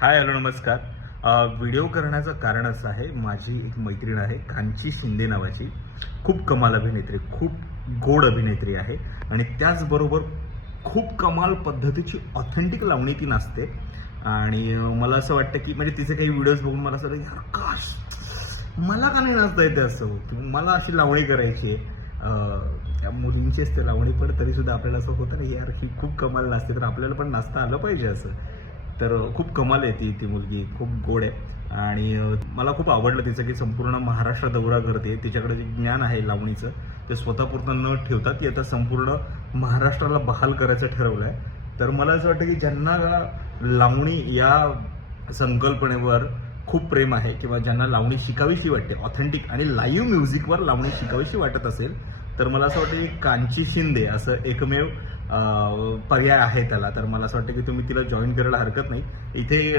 Hi hello नमस्कार. Video करण्याचं कारण असं आहे, माझी एक मैत्रीण आहे कांची शिंदे नावाची. खूप कमाल अभिनेत्री, खूप गोड अभिनेत्री आहे आणि त्याचबरोबर खूप कमाल पद्धतीची ऑथेंटिक लावणी ती नाचते. आणि मला असं वाटतं की म्हणजे तिचे काही व्हिडिओज बघून मला असं वाटतं, यार काश मला का नाही नाचता येते असं, की मला अशी लावणी करायची आहे. त्या मुलींची असते लावणी, पण तरीसुद्धा आपल्याला असं होतं ना, यार ही खूप कमाल नाचते तर आपल्याला पण नाचता आलं पाहिजे असं. तर खूप कमाल आहे ती मुलगी, खूप गोड आहे. आणि मला खूप आवडलं तिचं की संपूर्ण महाराष्ट्र दौरा करते. तिच्याकडे जे ज्ञान आहे लावणीचं ते स्वतःपुरतं न ठेवता ती आता संपूर्ण महाराष्ट्राला बहाल करायचं ठरवलं आहे. तर मला असं वाटतं की ज्यांना लावणी या संकल्पनेवर खूप प्रेम आहे किंवा ज्यांना लावणी शिकावीशी वाटते, ऑथेंटिक आणि लाईव्ह म्युझिकवर लावणी शिकावीशी वाटत असेल, तर मला असं वाटतं की कांची शिंदे असं एकमेव पर्याय आहे त्याला. तर मला असं वाटतं की तुम्ही तिला जॉईन करायला हरकत नाही. इथे